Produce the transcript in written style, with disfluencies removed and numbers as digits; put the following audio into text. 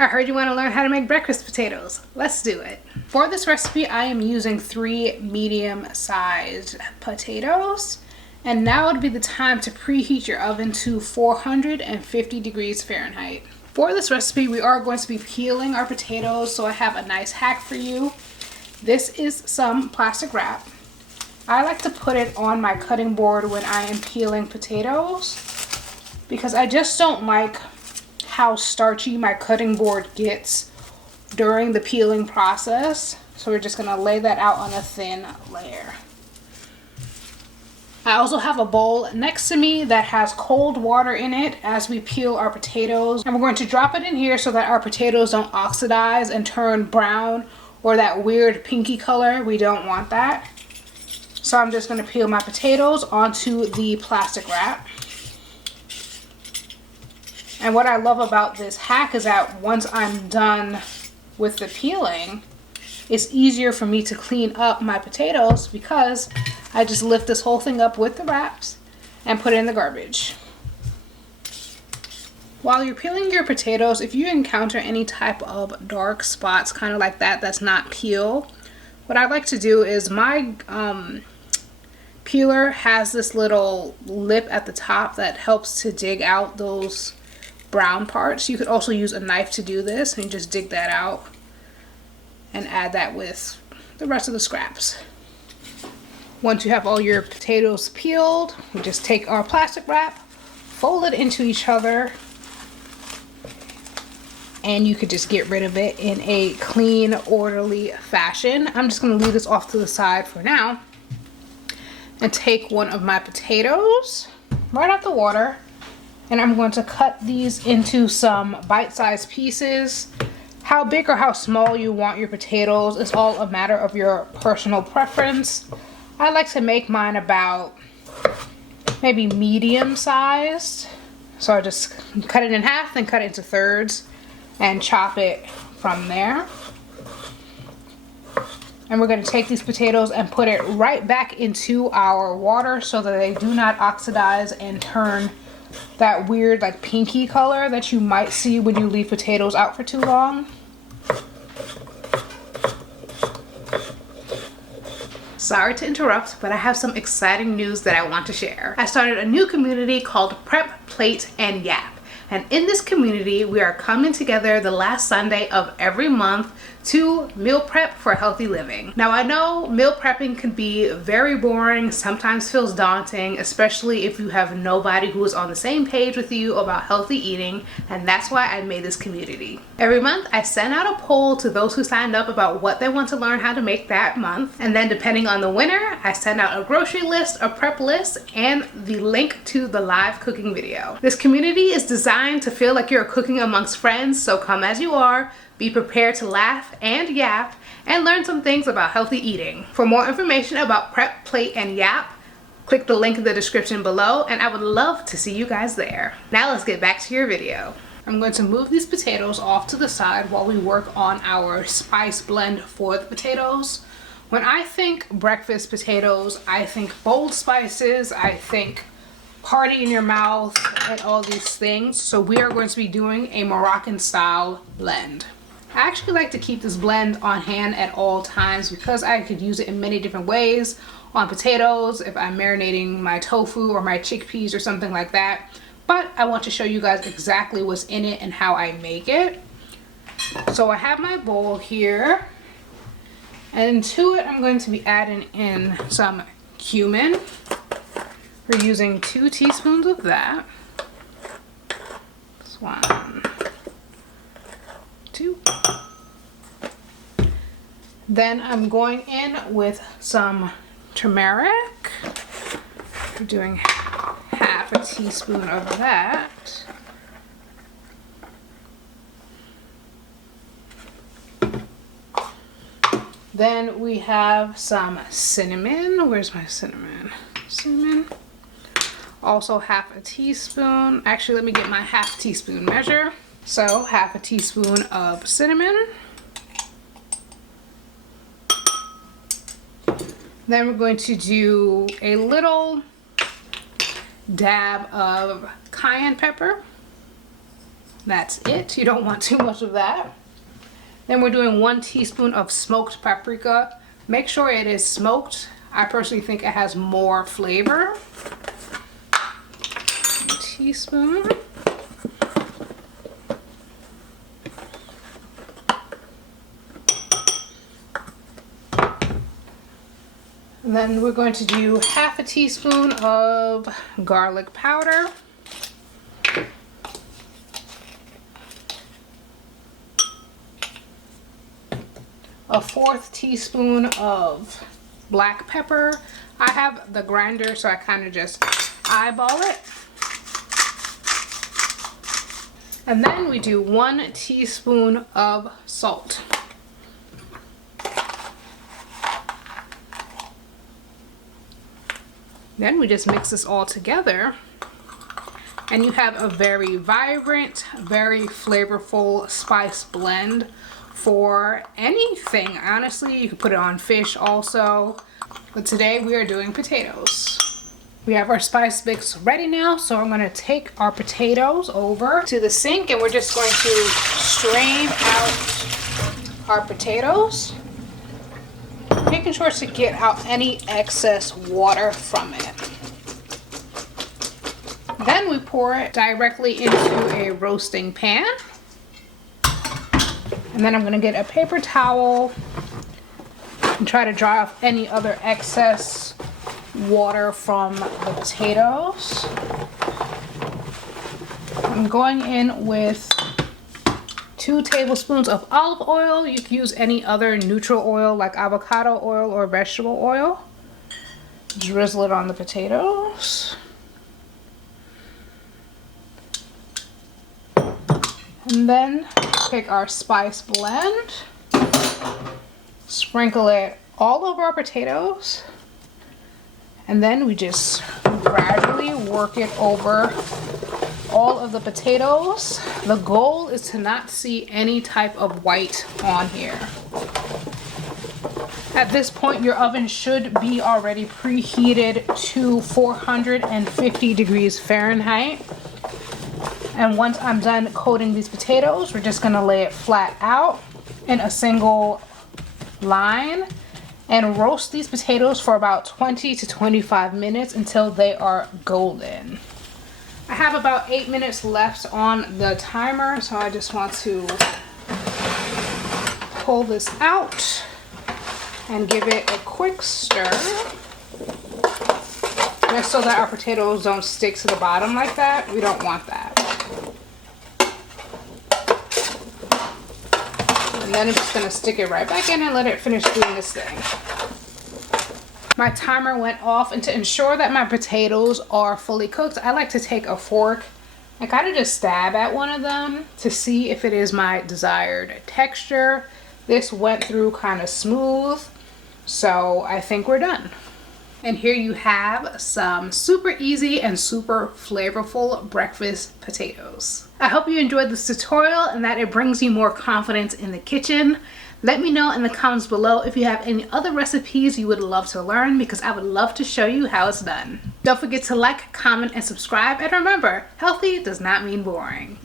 I heard you want to learn how to make breakfast potatoes. Let's do it. For this recipe, I am using 3 medium-sized potatoes. And now would be the time to preheat your oven to 450 degrees Fahrenheit. For this recipe, we are going to be peeling our potatoes, so I have a nice hack for you. This is some plastic wrap. I like to put it on my cutting board when I am peeling potatoes because I just don't like how starchy my cutting board gets during the peeling process. So we're just gonna lay that out on a thin layer. I also have a bowl next to me that has cold water in it as we peel our potatoes. And we're going to drop it in here so that our potatoes don't oxidize and turn brown or that weird pinky color. We don't want that. So I'm just gonna peel my potatoes onto the plastic wrap. And what I love about this hack is that once I'm done with the peeling, it's easier for me to clean up my potatoes because I just lift this whole thing up with the wraps and put it in the garbage. While you're peeling your potatoes, if you encounter any type of dark spots, kind of like that, that's not peel, what I like to do is my peeler has this little lip at the top that helps to dig out those brown parts. You could also use a knife to do this and just dig that out and add that with the rest of the scraps. Once you have all your potatoes peeled, we just take our plastic wrap, fold it into each other, and you could just get rid of it in a clean, orderly fashion. I'm just going to leave this off to the side for now and take one of my potatoes right out the water. And I'm going to cut these into some bite-sized pieces. How big or how small you want your potatoes is all a matter of your personal preference. I like to make mine about maybe medium-sized. So I just cut it in half, then cut it into thirds and chop it from there. And we're going to take these potatoes and put it right back into our water so that they do not oxidize and turn that weird like pinky color that you might see when you leave potatoes out for too long. Sorry to interrupt, but I have some exciting news that I want to share. I started a new community called Prep, Plate, and Yap. And in this community, we are coming together the last Sunday of every month to meal prep for healthy living. Now I know meal prepping can be very boring, sometimes feels daunting, especially if you have nobody who is on the same page with you about healthy eating, and that's why I made this community. Every month I send out a poll to those who signed up about what they want to learn how to make that month, and then depending on the winner, I send out a grocery list, a prep list, and the link to the live cooking video. This community is designed to feel like you're cooking amongst friends, so come as you are. Be prepared to laugh and yap and learn some things about healthy eating. For more information about Prep, Plate, and Yap, click the link in the description below, and I would love to see you guys there. Now let's get back to your video. I'm going to move these potatoes off to the side while we work on our spice blend for the potatoes. When I think breakfast potatoes, I think bold spices, I think party in your mouth, and all these things. So we are going to be doing a Moroccan style blend. I actually like to keep this blend on hand at all times because I could use it in many different ways. On potatoes, if I'm marinating my tofu or my chickpeas or something like that. But I want to show you guys exactly what's in it and how I make it. So I have my bowl here. And to it, I'm going to be adding in some cumin. We're using 2 teaspoons of that. This 1, 2. Then I'm going in with some turmeric. We're doing half a teaspoon of that. Then we have some cinnamon. Where's my cinnamon? Cinnamon. Also half a teaspoon. Actually, let me get my half teaspoon measure. So half a teaspoon of cinnamon. Then we're going to do a little dab of cayenne pepper. That's it. You don't want too much of that. Then we're doing 1 teaspoon of smoked paprika. Make sure it is smoked. I personally think it has more flavor. 1 teaspoon. And then we're going to do 1/2 teaspoon of garlic powder. A 1/4 teaspoon of black pepper. I have the grinder, so I kind of just eyeball it. And then we do 1 teaspoon of salt. Then we just mix this all together, and you have a very vibrant, very flavorful spice blend for anything. Honestly, you could put it on fish also, but today we are doing potatoes. We have our spice mix ready now, so I'm going to take our potatoes over to the sink, and we're just going to strain out our potatoes, making sure to get out any excess water from it. Then we pour it directly into a roasting pan. And then I'm going to get a paper towel and try to dry off any other excess water from the potatoes. I'm going in with 2 tablespoons of olive oil. You can use any other neutral oil like avocado oil or vegetable oil. Drizzle it on the potatoes. And then take our spice blend, sprinkle it all over our potatoes, and then we just gradually work it over all of the potatoes. The goal is to not see any type of white on here. At this point, your oven should be already preheated to 450 degrees Fahrenheit. And once I'm done coating these potatoes, we're just gonna lay it flat out in a single line and roast these potatoes for about 20 to 25 minutes until they are golden. I have about 8 minutes left on the timer, so I just want to pull this out and give it a quick stir, just so that our potatoes don't stick to the bottom like that. We don't want that. And then I'm just going to stick it right back in and let it finish doing this thing. My timer went off, and to ensure that my potatoes are fully cooked, I like to take a fork and kind of just stab at one of them to see if it is my desired texture. This went through kind of smooth, so I think we're done. And here you have some super easy and super flavorful breakfast potatoes. I hope you enjoyed this tutorial and that it brings you more confidence in the kitchen. Let me know in the comments below if you have any other recipes you would love to learn, because I would love to show you how it's done. Don't forget to like, comment, and subscribe. And remember, healthy does not mean boring.